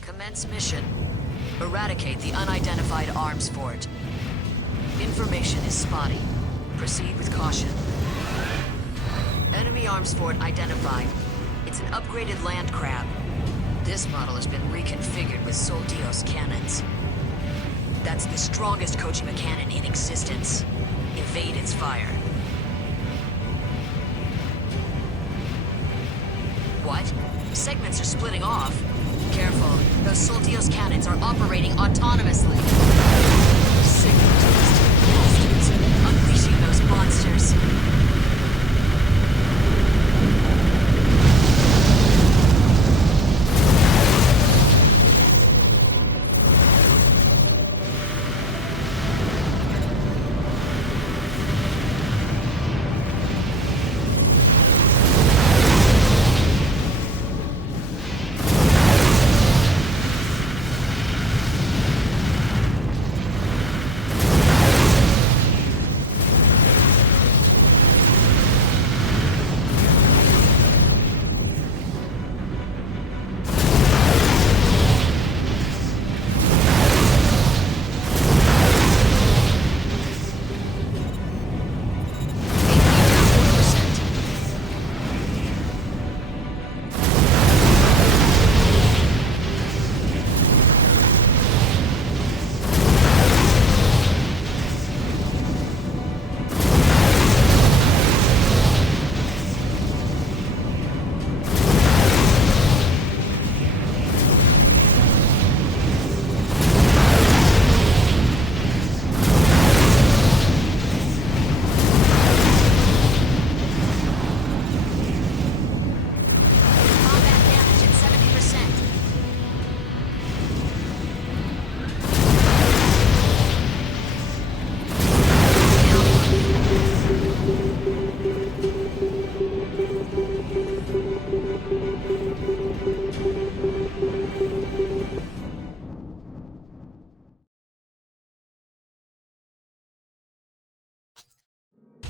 Commence mission. Eradicate the unidentified arms fort. Information is spotty. Proceed with caution. Enemy arms fort identified. It's an upgraded land crab. This model has been reconfigured with Soldios cannons. That's the strongest Kojima cannon in existence. Evade its fire. What? Segments are splitting off. Careful, those Soldios cannons are operating autonomously. Signal twisted bastards, unleashing those monsters.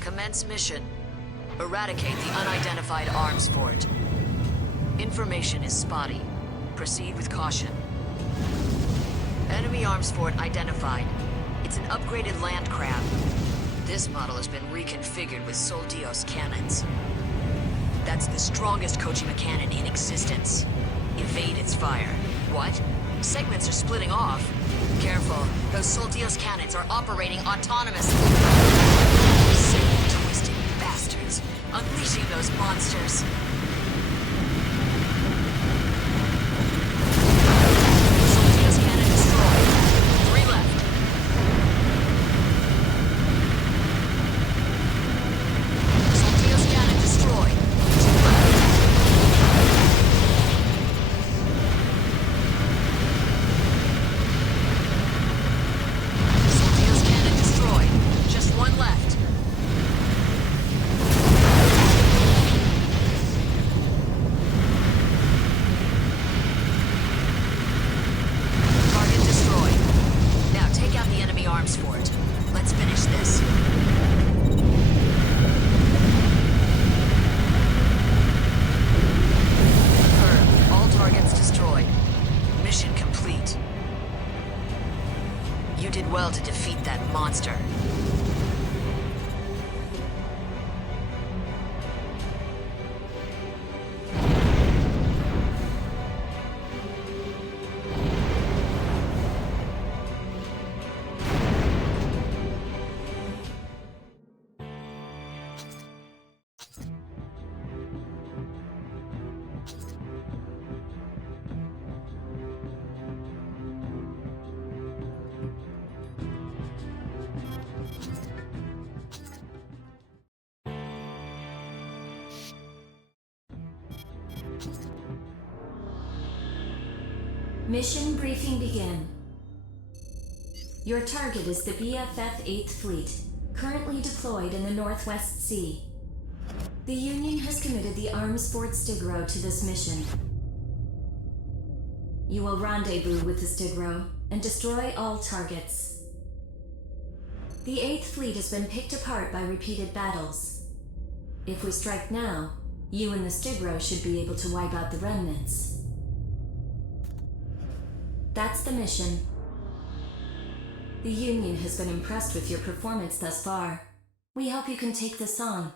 Commence mission. Eradicate the unidentified arms fort. Information is spotty. Proceed with caution. Enemy arms fort identified. It's an upgraded land crab. This model has been reconfigured with Soldios cannons. That's the strongest Kojima cannon in existence. Evade its fire. What? Segments are splitting off. Careful, those Soldios cannons are operating autonomously. Sick, twisted bastards, unleashing those monsters. Soldios cannon destroyed. 3 left. Soldios cannon destroyed. 2 left. Soldios cannon destroyed. Just 1 left. Target destroyed. Now take out the enemy arms fort. Let's finish this. Confirmed. All targets destroyed. Mission complete. You did well to defeat that monster. Mission briefing begin. Your target is the BFF 8th Fleet, currently deployed in the Northwest Sea. The Union has committed the arms Fort Stigro to this mission. You will rendezvous with the Stigro and destroy all targets. The 8th Fleet has been picked apart by repeated battles. If we strike now, you and the Stigro should be able to wipe out the remnants. That's the mission. The Union has been impressed with your performance thus far. We hope you can take this on.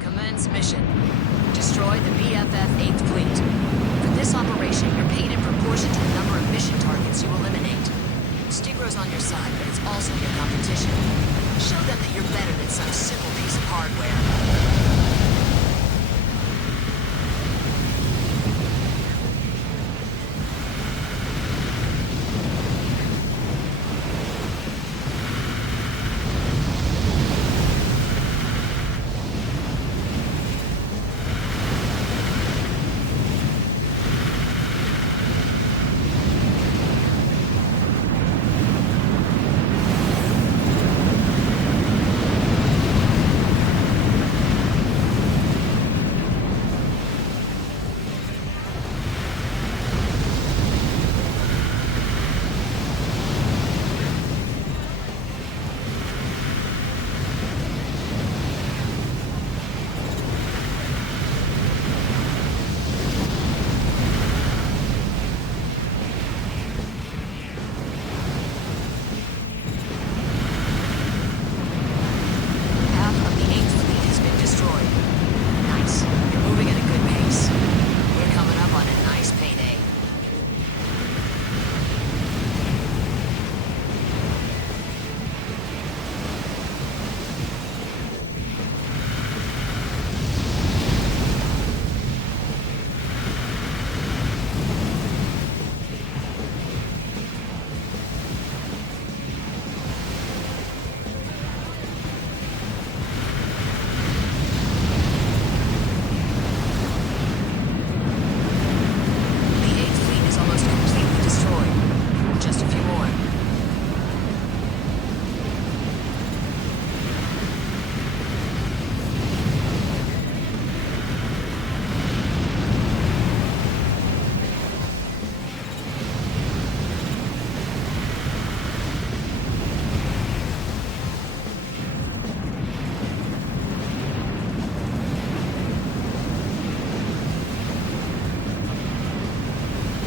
Commence mission. Destroy the BFF 8th Fleet. For this operation, you're paid in proportion to the number of mission targets you eliminate. Stigro's on your side, but it's also your competition. Show them that you're better than some simple piece of hardware.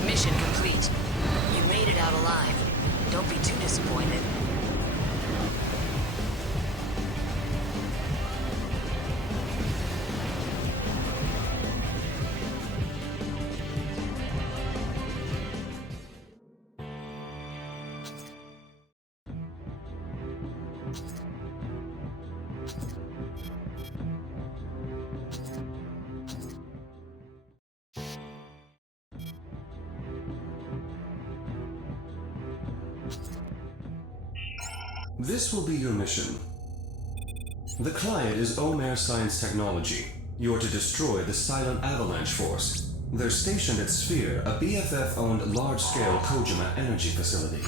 Mission complete. You made it out alive. Don't be too disappointed. This will be your mission. The client is Omer Science Technology. You're to destroy the Silent Avalanche Force. They're stationed at Sphere, a BFF-owned large-scale Kojima energy facility.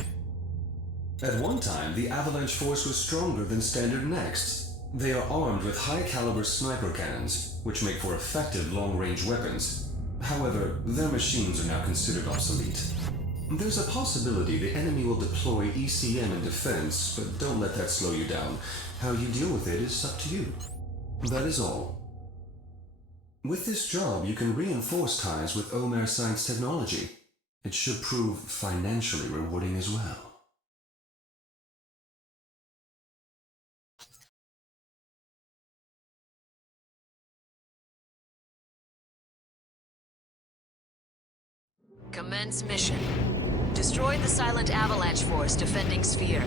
At one time, the Avalanche Force was stronger than Standard Next. They are armed with high-caliber sniper cannons, which make for effective long-range weapons. However, their machines are now considered obsolete. There's a possibility the enemy will deploy ECM in defense, but don't let that slow you down. How you deal with it is up to you. That is all. With this job, you can reinforce ties with Omer Science Technology. It should prove financially rewarding as well. Commence mission. Destroy the Silent Avalanche Force defending Sphere.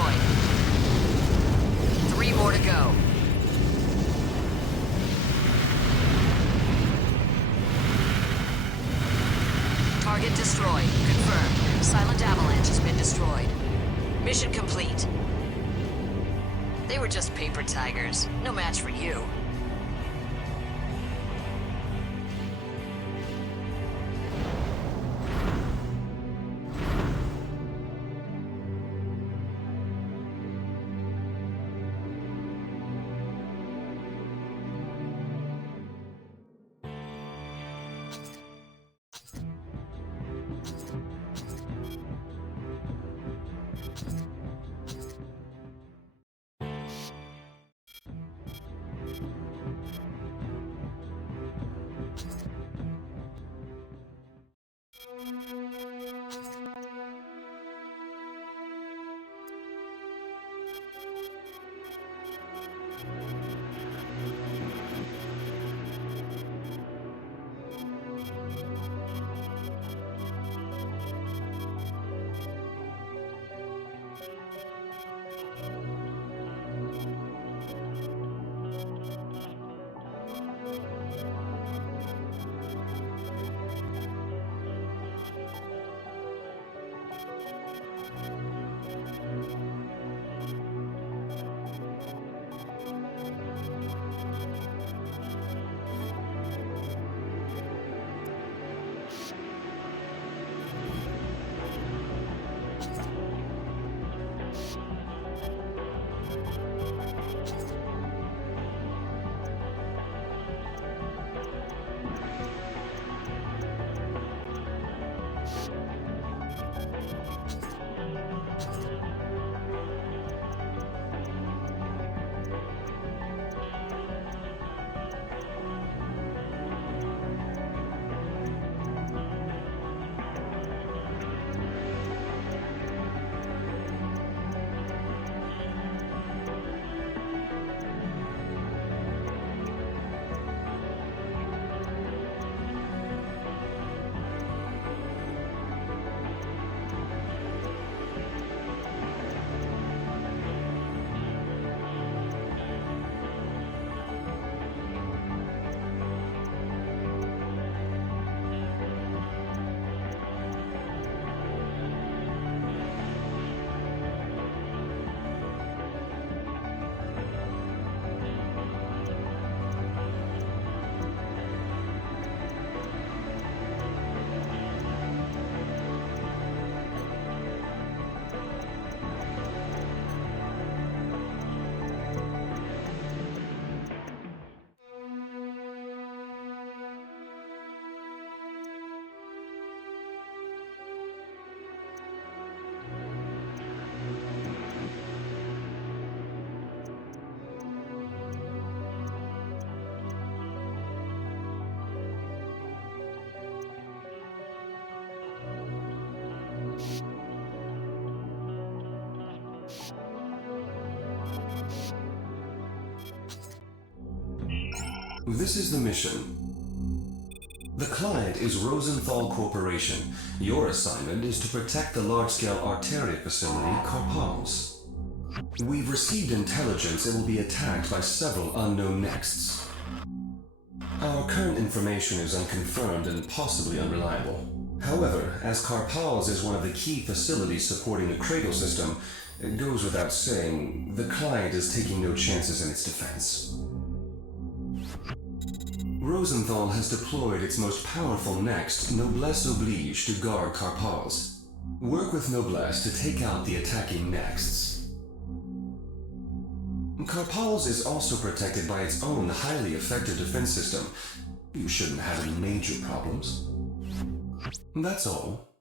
destroyed. 3 more to go. Target destroyed. Confirmed. Silent Avalanche has been destroyed. Mission complete. They were just paper tigers. No match for you. This is the mission. The client is Rosenthal Corporation. Your assignment is to protect the large-scale Arteria facility, Karpals. We've received intelligence it will be attacked by several unknown nexts. Our current information is unconfirmed and possibly unreliable. However, as Karpals is one of the key facilities supporting the Cradle system, it goes without saying, the client is taking no chances in its defense. Rosenthal has deployed its most powerful next, Noblesse Oblige, to guard Karpals. Work with Noblesse to take out the attacking nexts. Karpals is also protected by its own highly effective defense system. You shouldn't have any major problems. That's all.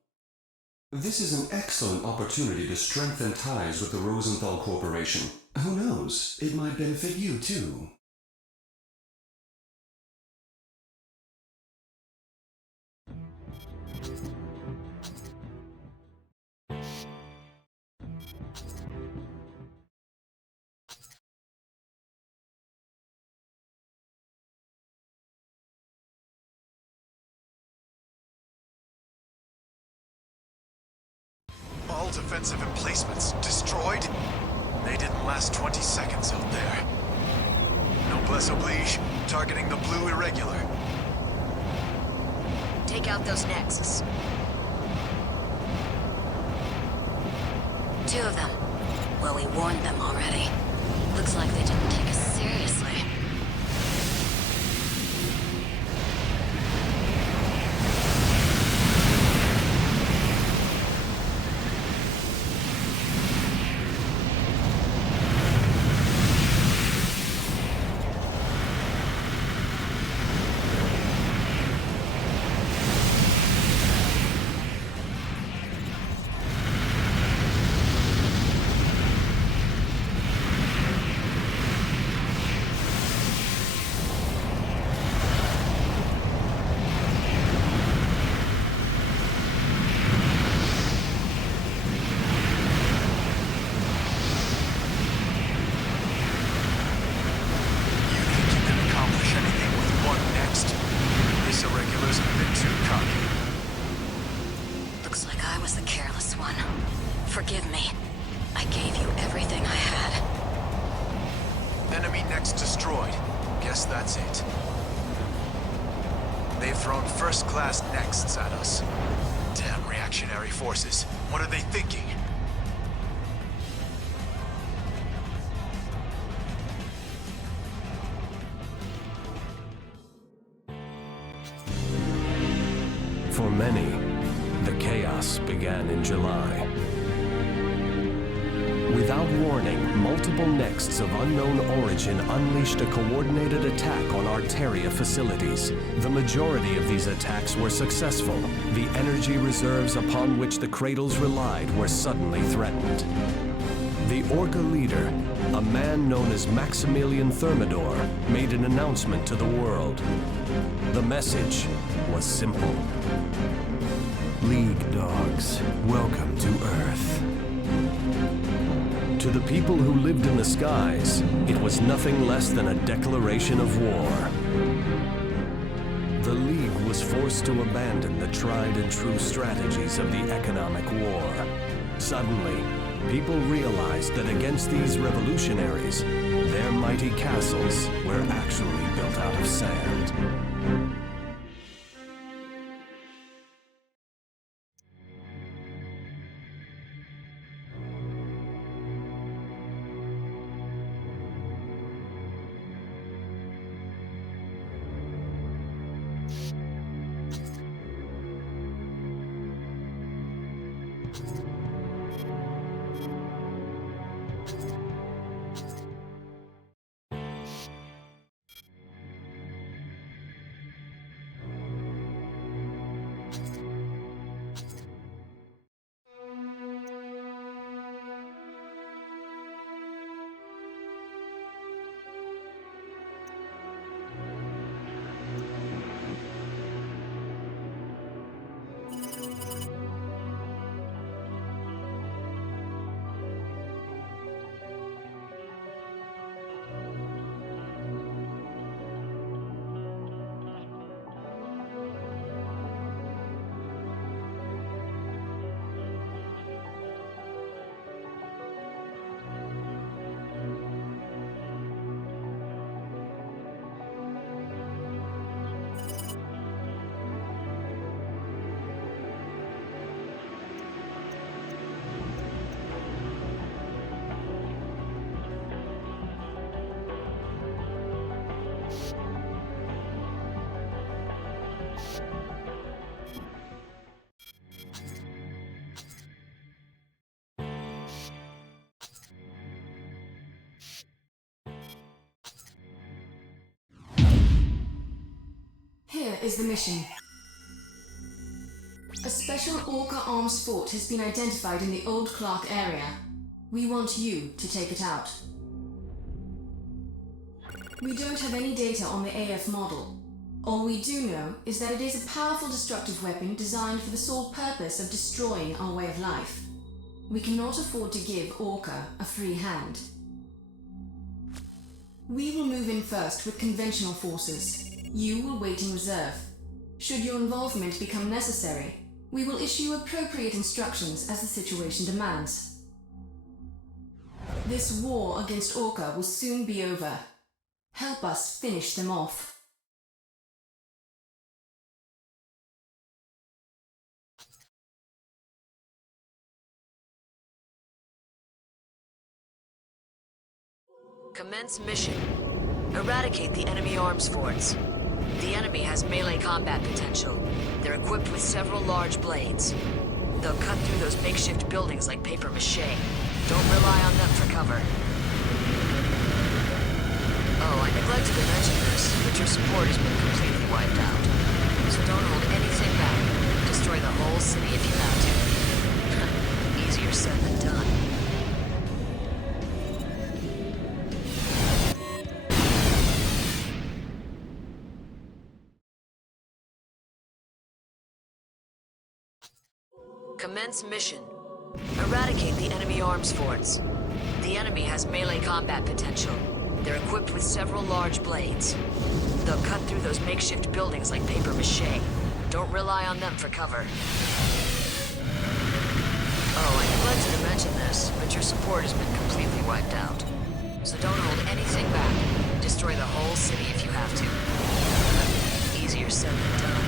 This is an excellent opportunity to strengthen ties with the Rosenthal Corporation. Who knows, it might benefit you too. Balls of defensive emplacements destroyed? They didn't last 20 seconds out there. Noblesse oblige, targeting the blue irregular. Take out those nexts. 2 of them. Well, we warned them already. Looks like they didn't take us seriously. Forgive me. I gave you everything I had. Enemy next destroyed. Guess that's it. They've thrown first-class nexts at us. Damn reactionary forces. What are they thinking? For many, the chaos began in July. Without warning, multiple nexts of unknown origin unleashed a coordinated attack on Arteria facilities. The majority of these attacks were successful. The energy reserves upon which the Cradles relied were suddenly threatened. The Orca leader, a man known as Maximilian Thermidor, made an announcement to the world. The message was simple. League dogs, welcome to Earth. To the people who lived in the skies, it was nothing less than a declaration of war. The League was forced to abandon the tried and true strategies of the economic war. Suddenly, people realized that against these revolutionaries, their mighty castles were actually built out of sand. Here is the mission. A special Orca arms fort has been identified in the Old Clark area. We want you to take it out. We don't have any data on the AF model. All we do know is that it is a powerful destructive weapon designed for the sole purpose of destroying our way of life. We cannot afford to give Orca a free hand. We will move in first with conventional forces. You will wait in reserve. Should your involvement become necessary, We will issue appropriate instructions as the situation demands. This war against Orca will soon be over. Help us finish them off. Commence mission. Eradicate the enemy arms forts. The enemy has melee combat potential. They're equipped with several large blades. They'll cut through those makeshift buildings like paper mache. Don't rely on them for cover. Oh, I neglected to mention this, but your support has been completely wiped out. So don't hold anything back. Destroy the whole city if you have to. Easier said than done. Commence mission. Eradicate the enemy arms forts. The enemy has melee combat potential. They're equipped with several large blades. They'll cut through those makeshift buildings like paper mache. Don't rely on them for cover. Oh, I neglected to mention this, but your support has been completely wiped out. So don't hold anything back. Destroy the whole city if you have to. Easier said than done.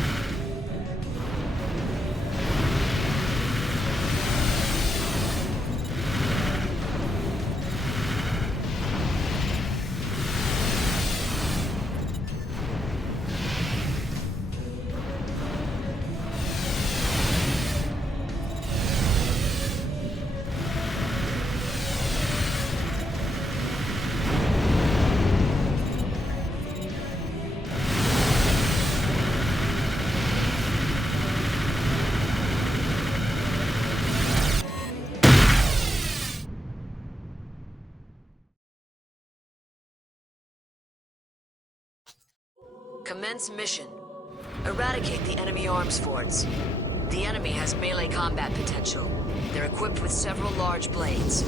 Commence mission. Eradicate the enemy arms forts. The enemy has melee combat potential. They're equipped with several large blades.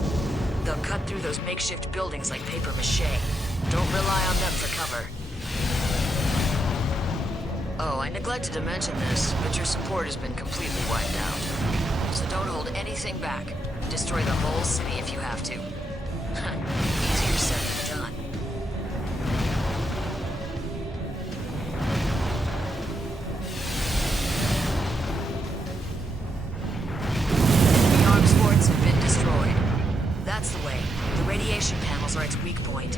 They'll cut through those makeshift buildings like paper mache. Don't rely on them for cover. Oh, I neglected to mention this, but your support has been completely wiped out. So don't hold anything back. Destroy the whole city if you have to. Easier said than done. That's the way. The radiation panels are its weak point.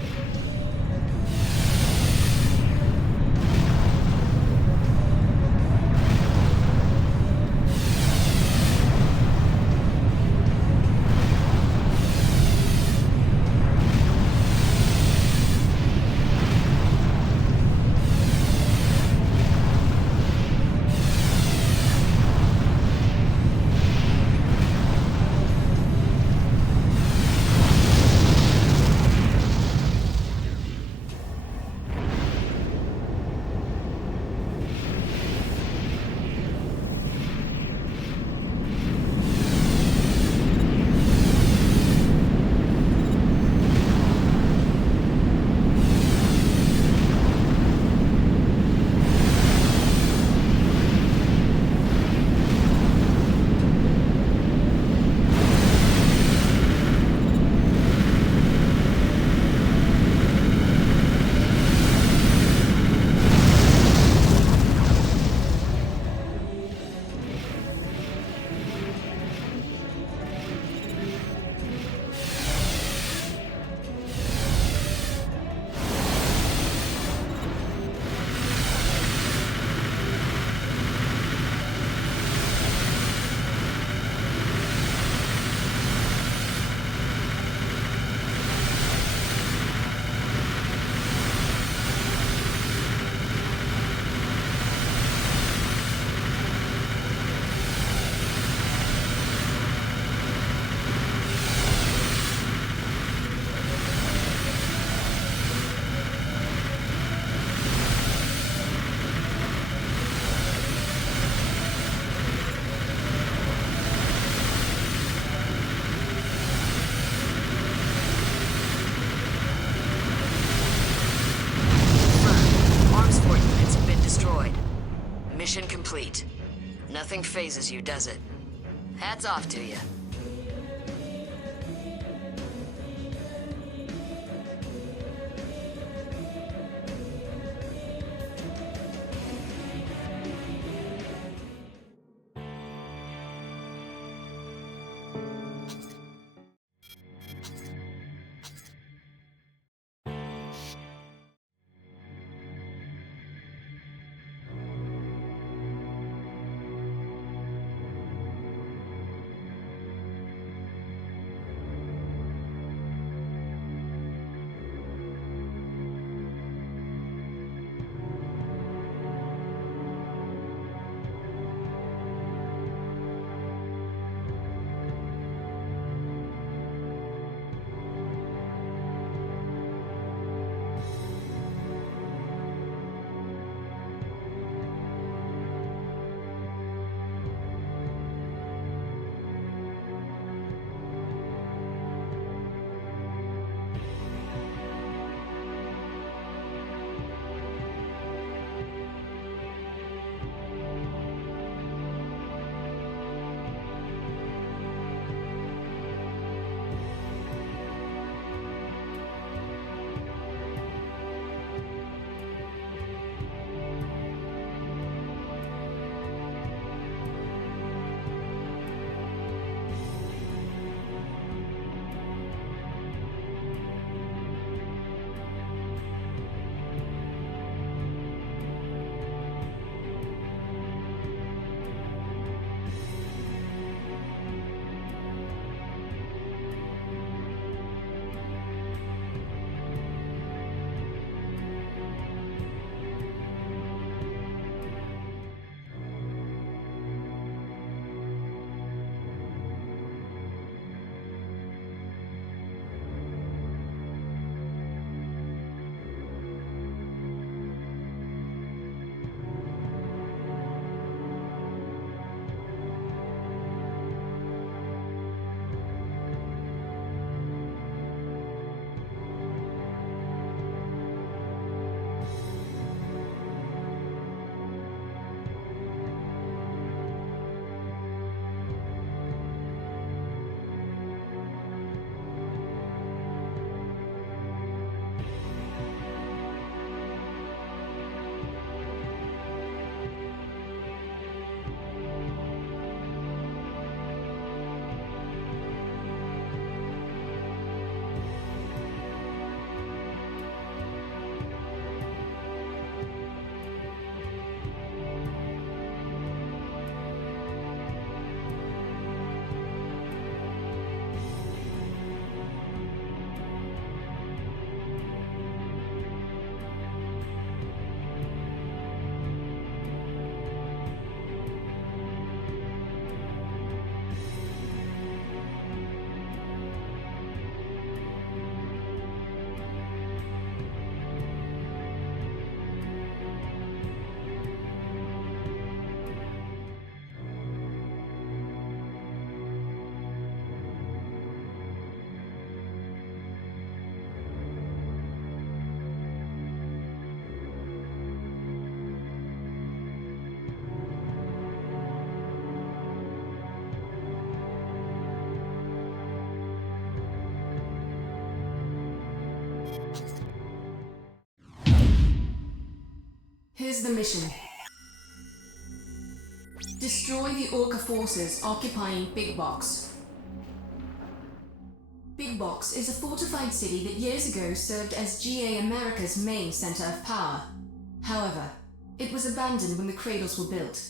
Mission complete. Nothing phases you, does it? Hats off to you. Here's the mission. Destroy the Orca forces occupying Big Box. Big Box is a fortified city that years ago served as GA America's main center of power. However, it was abandoned when the cradles were built.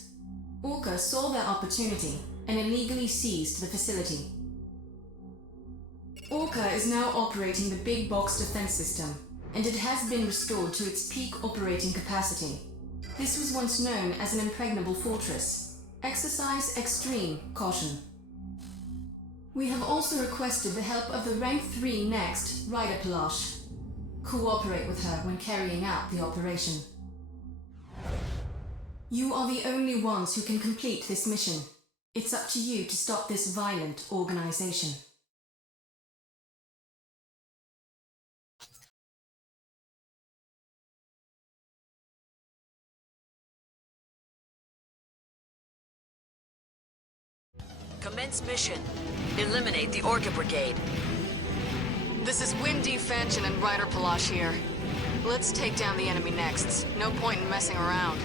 Orca saw their opportunity and illegally seized the facility. Orca is now operating the Big Box defense system, and it has been restored to its peak operating capacity. This was once known as an impregnable fortress. Exercise extreme caution. We have also requested the help of the Rank 3 Next, Ryder Palash. Cooperate with her when carrying out the operation. You are the only ones who can complete this mission. It's up to you to stop this violent organization. Commence mission. Eliminate the Orca Brigade. This is Windy Fench and Ryder Palash here. Let's take down the enemy next. No point in messing around.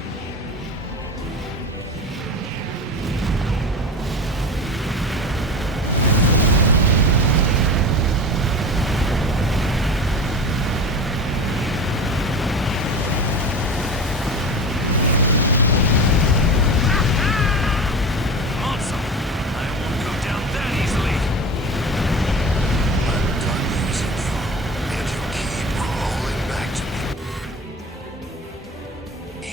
Awesome! I won't go down that easily! I'm done using you, and you keep crawling back to me.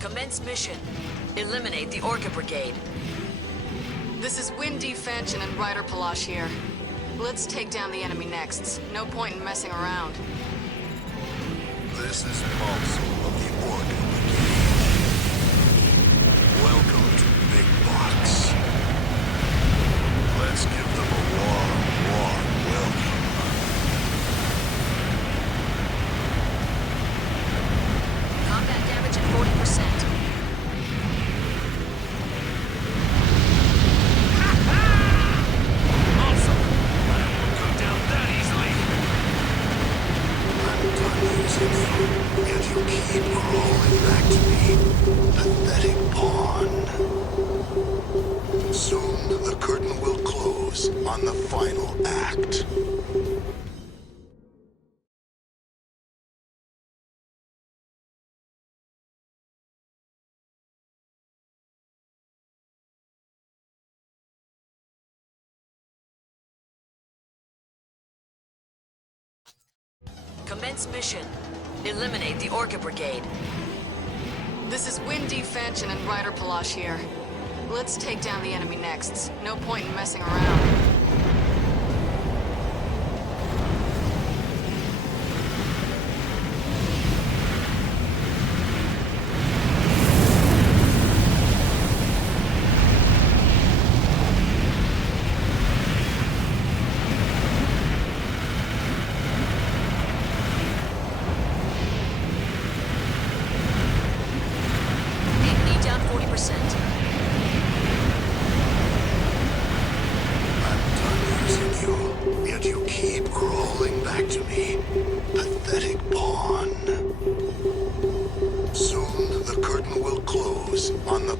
Commence mission. Eliminate the Orca Brigade. This is Windy Fench and Ryder Palash here. Let's take down the enemy next. No point in messing around. This is Malzo of the Orca Brigade. Welcome to Big Box. Let's give them a warm welcome. Combat damage at 40%. Awesome! I won't go down that easily! I'm done using you, and you keep crawling back to me. Pathetic pawn. Soon the curtain will close on the final act. Commence mission. Eliminate the Orca Brigade. This is Windy Fench and Ryder Palash here. Let's take down the enemy next. No point in messing around. Need down 40%. I'm done using you, yet you keep crawling back to me. Pathetic pawn. Soon the curtain will close on the...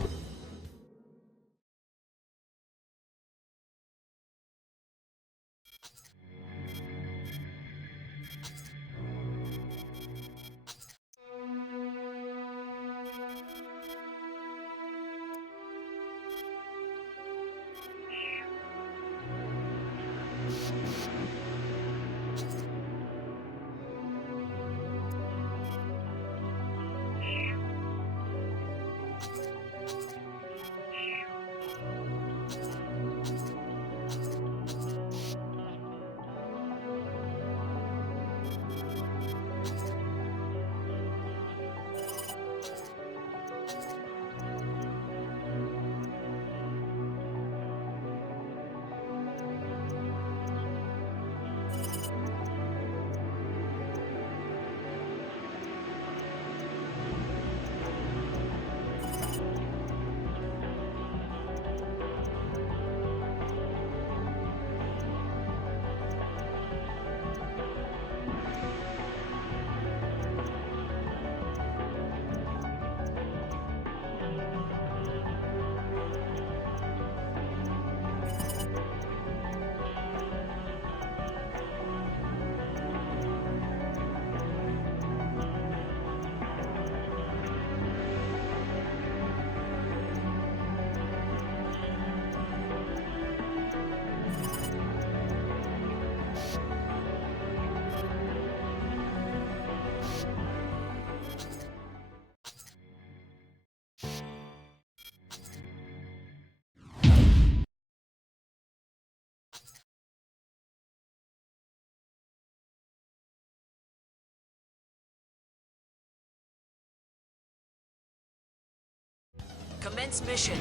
Commence mission.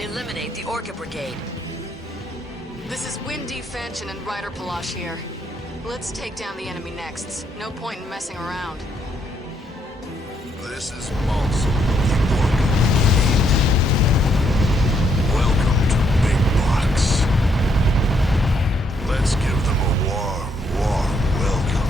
Eliminate the Orca Brigade. This is Windy Fench and Ryder Palash here. Let's take down the enemy next. No point in messing around. This is Malsum, the Orca Brigade. Welcome to Big Box. Let's give them a warm welcome.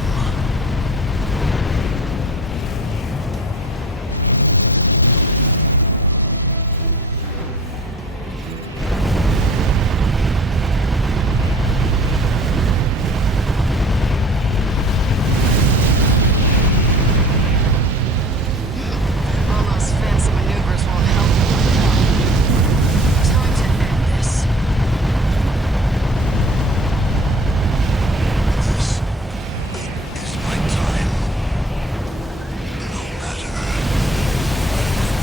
All those fancy maneuvers won't help me right now. Time to end this. This is my time. No matter.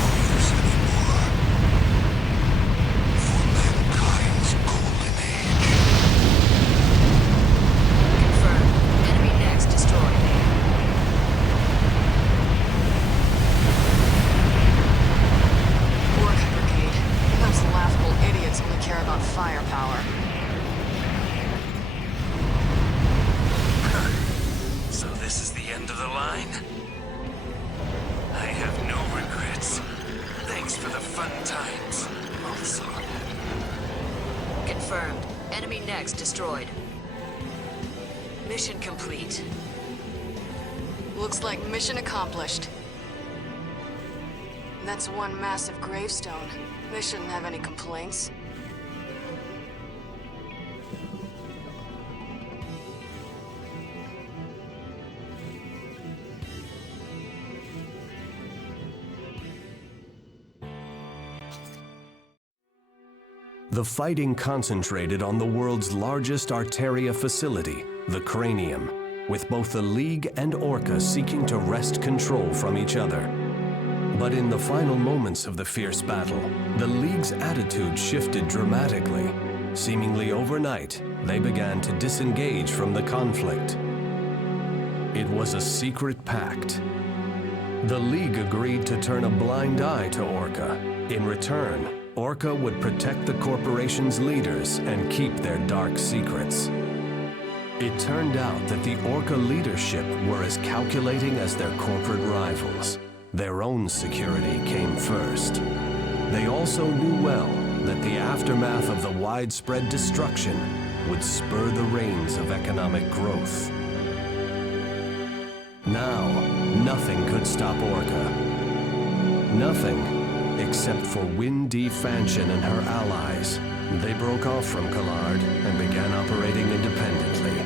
No use anymore. For mankind's golden age. Confirmed. Enemy next destroyed. Orca Brigade. Those laughable idiots only care about firepower. So this is the end of the line? I have no regrets. Thanks for the fun times, also. Confirmed. Enemy next destroyed. Mission complete. Looks like mission accomplished. That's one massive gravestone. They shouldn't have any complaints. The fighting concentrated on the world's largest Arteria facility, the Cranium, with both the League and Orca seeking to wrest control from each other. But in the final moments of the fierce battle, the League's attitude shifted dramatically. Seemingly overnight, they began to disengage from the conflict. It was a secret pact. The League agreed to turn a blind eye to Orca. In return, Orca would protect the corporation's leaders and keep their dark secrets. It turned out that the Orca leadership were as calculating as their corporate rivals. Their own security came first. They also knew well that the aftermath of the widespread destruction would spur the reins of economic growth. Now, nothing could stop Orca. Nothing, except for Win Di Fanchen and her allies. They broke off from Collard and began operating independently.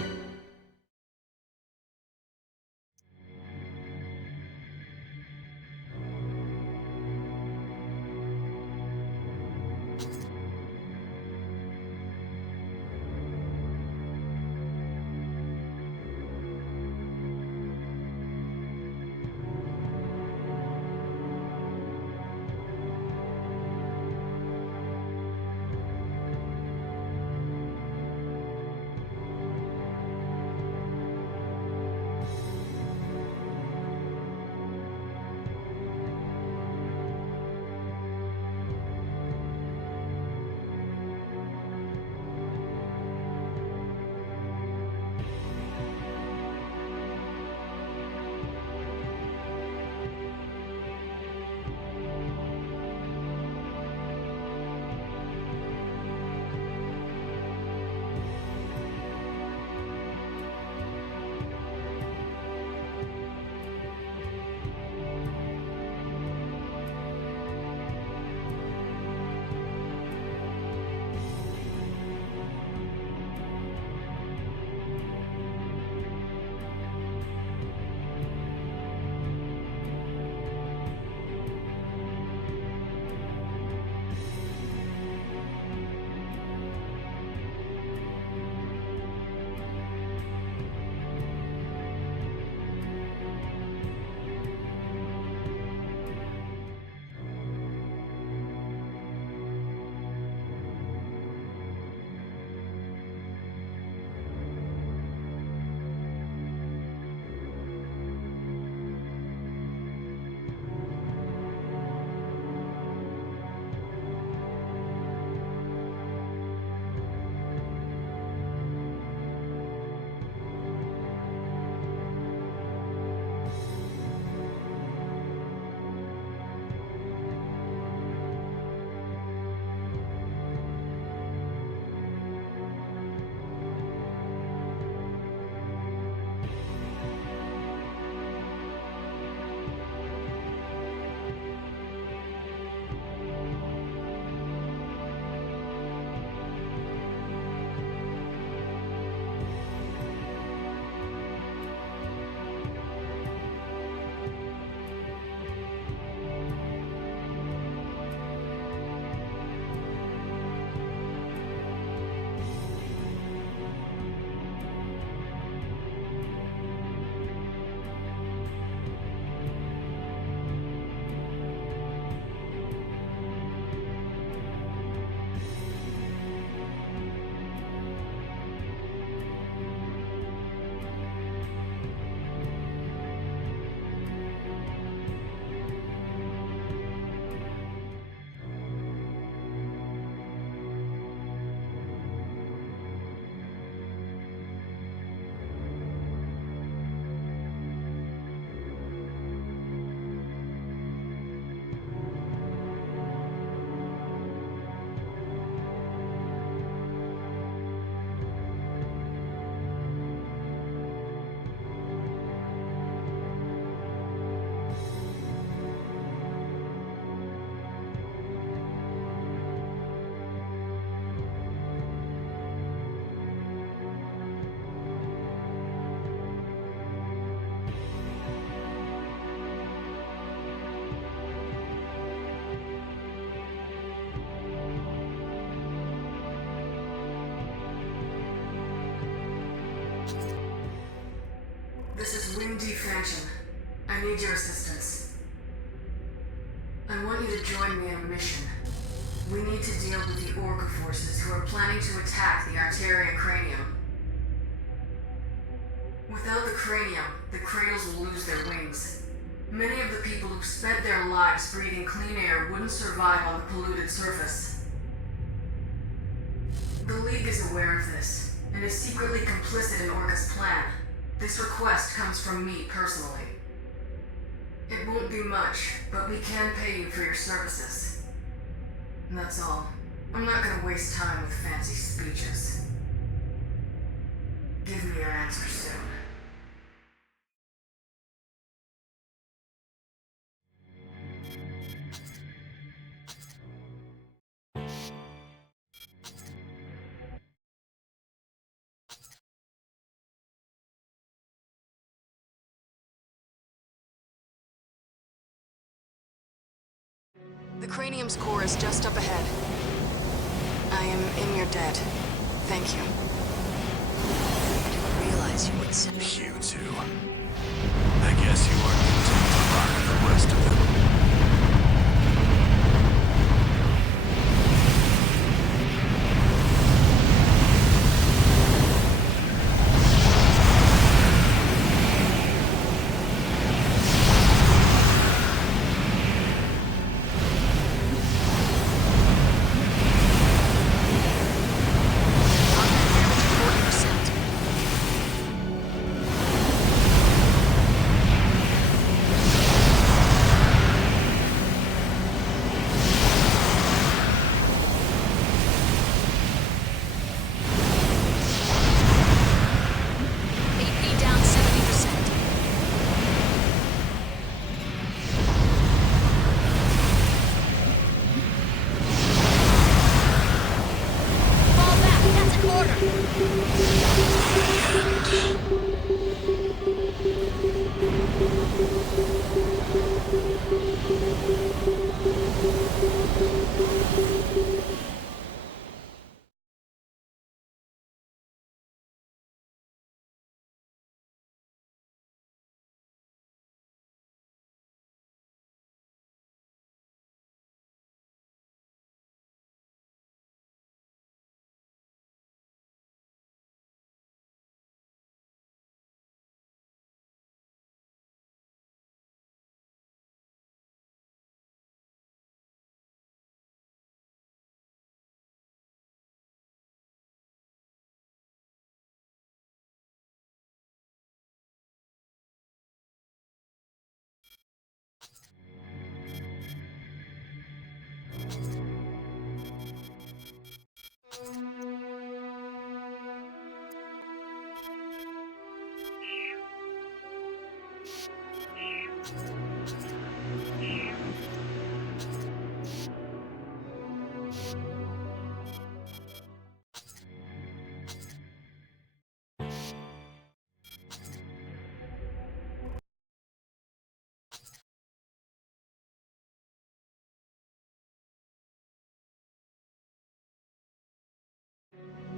attention. I need your assistance. I want you to join me in a mission. We need to deal with the Orca forces who are planning to attack the Arteria Cranium. Without the cranium, the Cradles will lose their wings. Many of the people who've spent their lives breathing clean air wouldn't survive on the polluted surface. The League is aware of this, and is secretly complicit in Orca's plan. This request comes from me personally. It won't be much, but we can pay you for your services. And that's all. I'm not gonna waste time with fancy speeches. Give me your answer soon. The Cranium's core is just up ahead. I am in your debt. Thank you. I didn't realize you would send You too. I guess you aren't content to rock with the rest of them.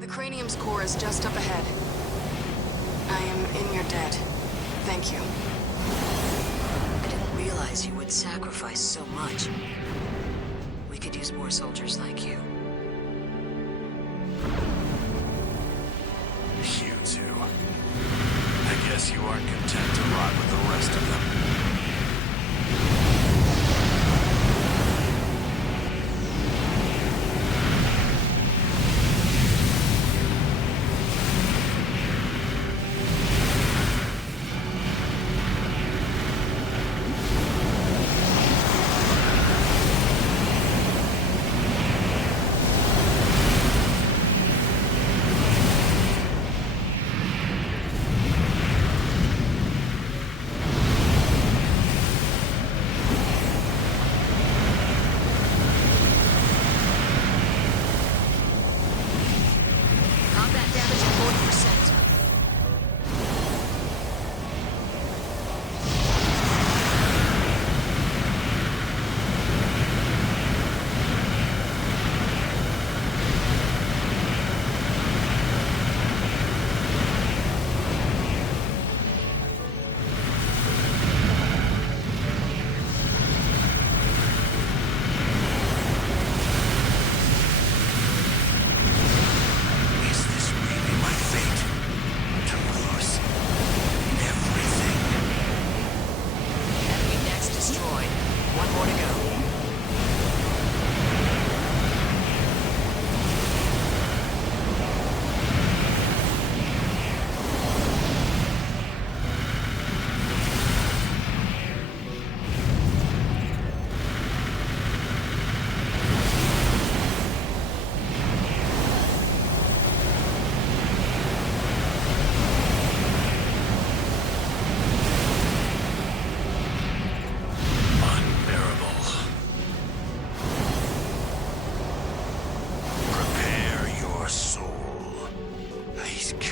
The Cranium's core is just up ahead. I am in your debt. Thank you. I didn't realize you would sacrifice so much. We could use more soldiers like you. You too. I guess you aren't content to rot with the rest of them.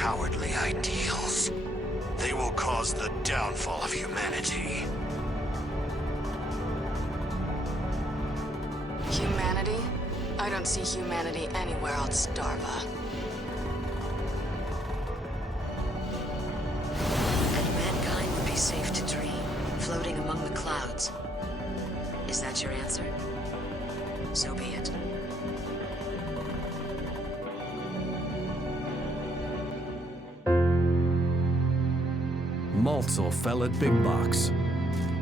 cowardly ideals. They will cause the downfall of humanity. Humanity? I don't see humanity anywhere on Starva. And mankind would be safe to dream, floating among the clouds. Is that your answer? So be it. Maltzel fell at Big Box,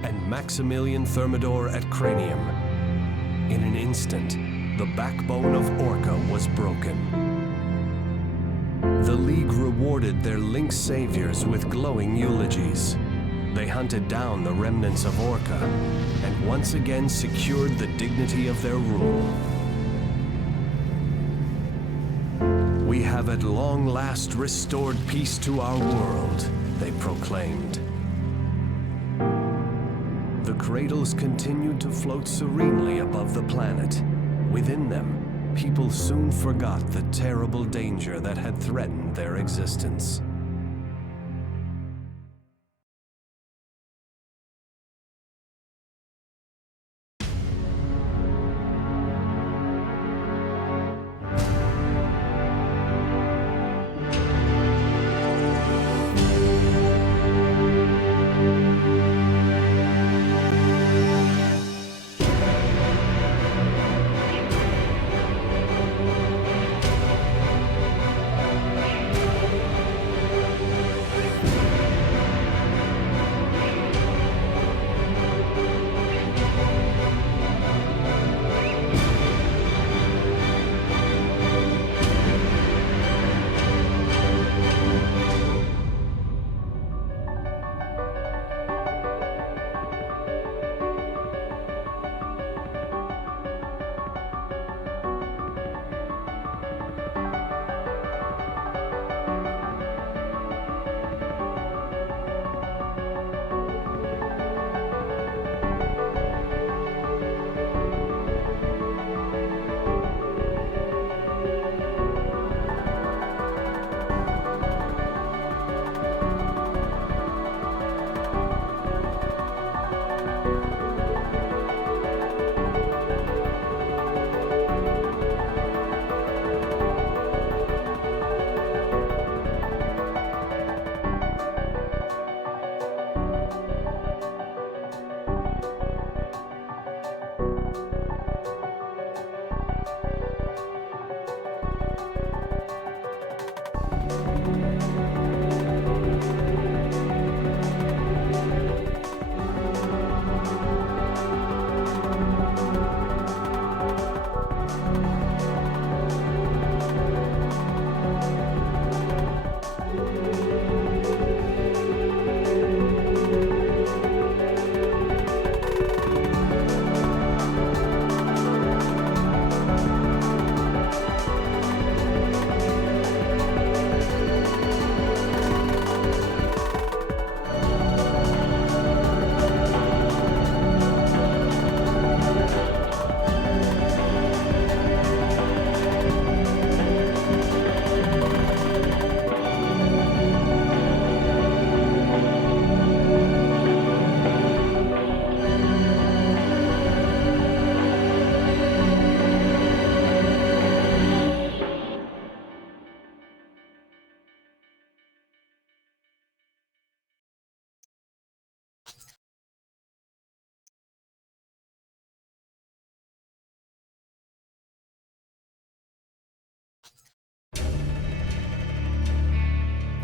and Maximilian Thermidor at Cranium. In an instant, the backbone of Orca was broken. The League rewarded their Link saviors with glowing eulogies. They hunted down the remnants of Orca, and once again secured the dignity of their rule. We have at long last restored peace to our world, they proclaimed. The cradles continued to float serenely above the planet. Within them, people soon forgot the terrible danger that had threatened their existence.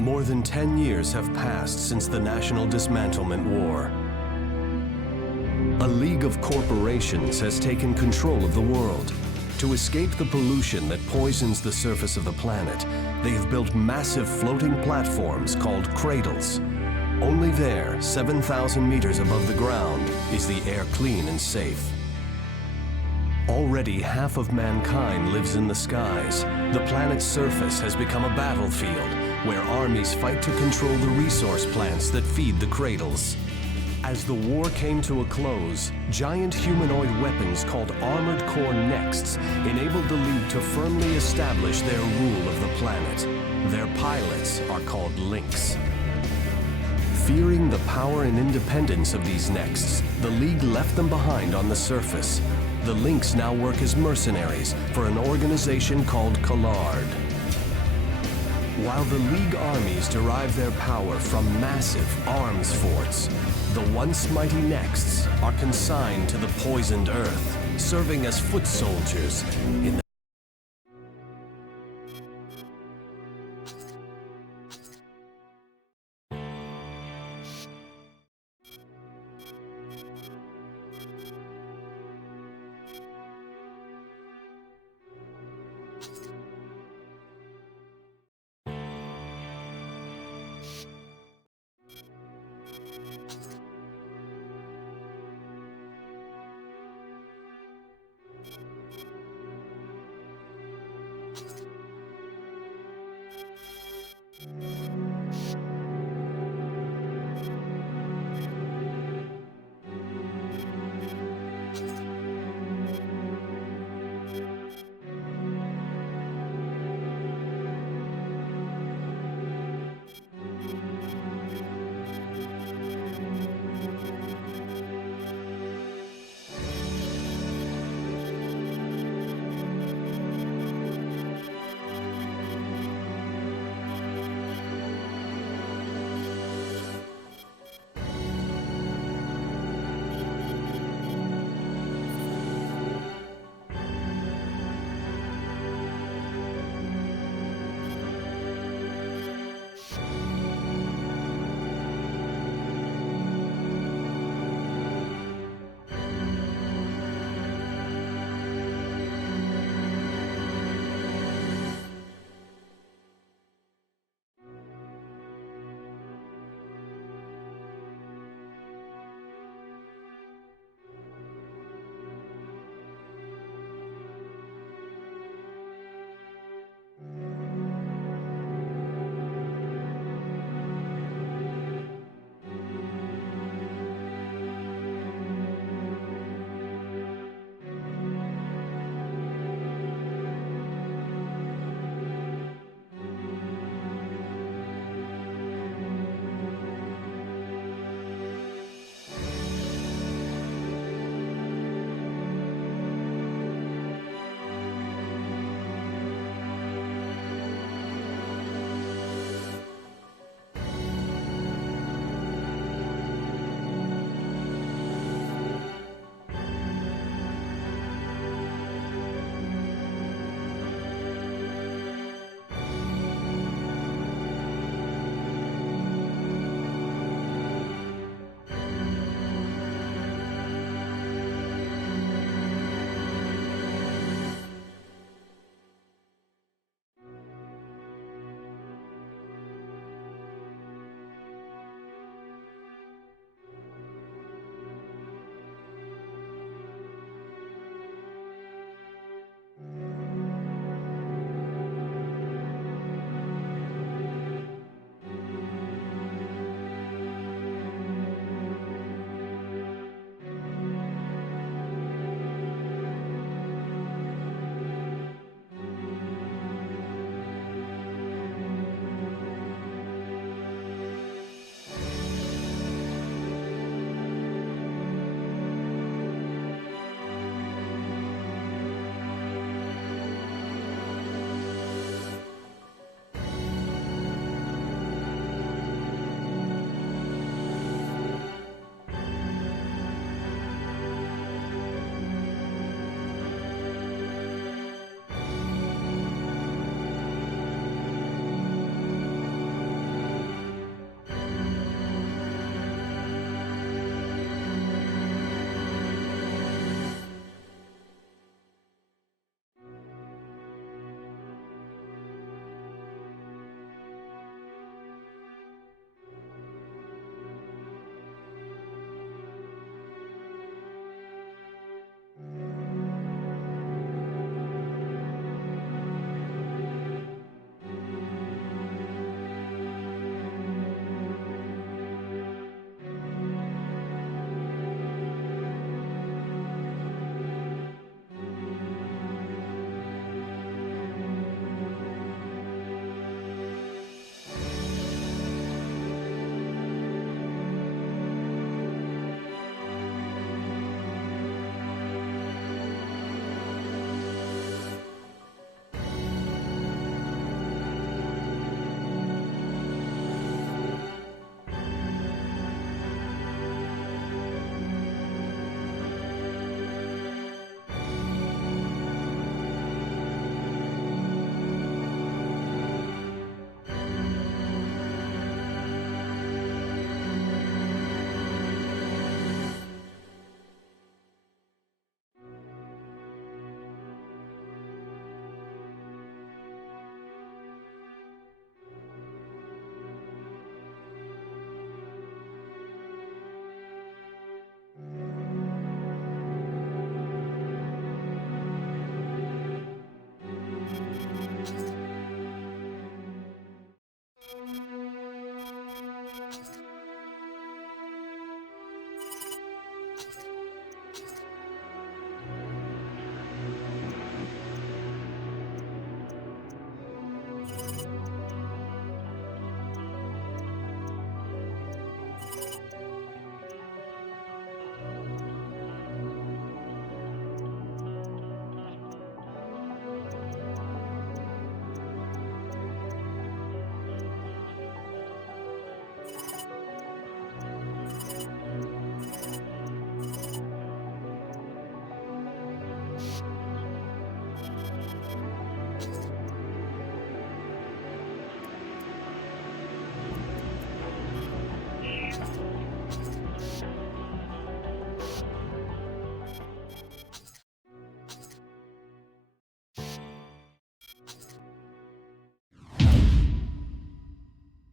More than 10 years have passed since the National Dismantlement War. A league of corporations has taken control of the world. To escape the pollution that poisons the surface of the planet, they have built massive floating platforms called cradles. Only there, 7,000 meters above the ground, is the air clean and safe. Already half of mankind lives in the skies. The planet's surface has become a battlefield where armies fight to control the resource plants that feed the cradles. As the war came to a close, giant humanoid weapons called Armored Core Nexts enabled the League to firmly establish their rule of the planet. Their pilots are called Lynx. Fearing the power and independence of these Nexts, the League left them behind on the surface. The Lynx now work as mercenaries for an organization called Collard. While the League armies derive their power from massive arms forts, the once mighty Nexts are consigned to the poisoned Earth, serving as foot soldiers in the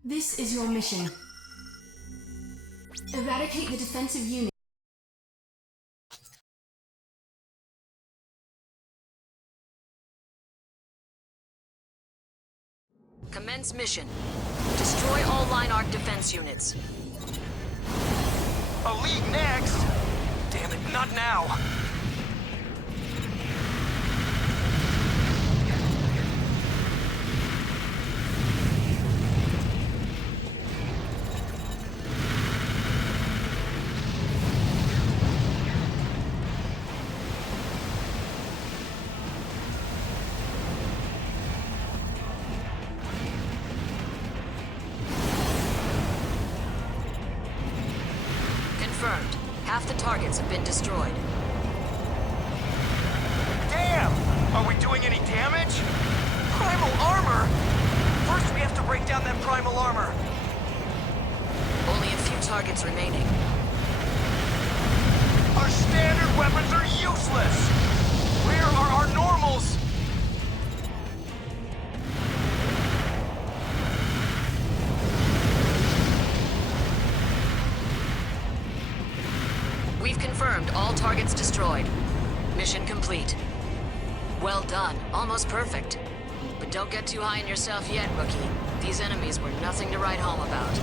This is your mission. Eradicate the defensive unit. Commence mission. Destroy all line arc defense units. A league next? Damn it, not now. Confirmed. Half the targets have been destroyed. Damn! Are we doing any damage? Primal armor? First we have to break down that primal armor. Only a few targets remaining. Our standard weapons are useless! Where are our normals? We've confirmed all targets destroyed. Mission complete. Well done. Almost perfect. But don't get too high on yourself yet, rookie. These enemies were nothing to write home about.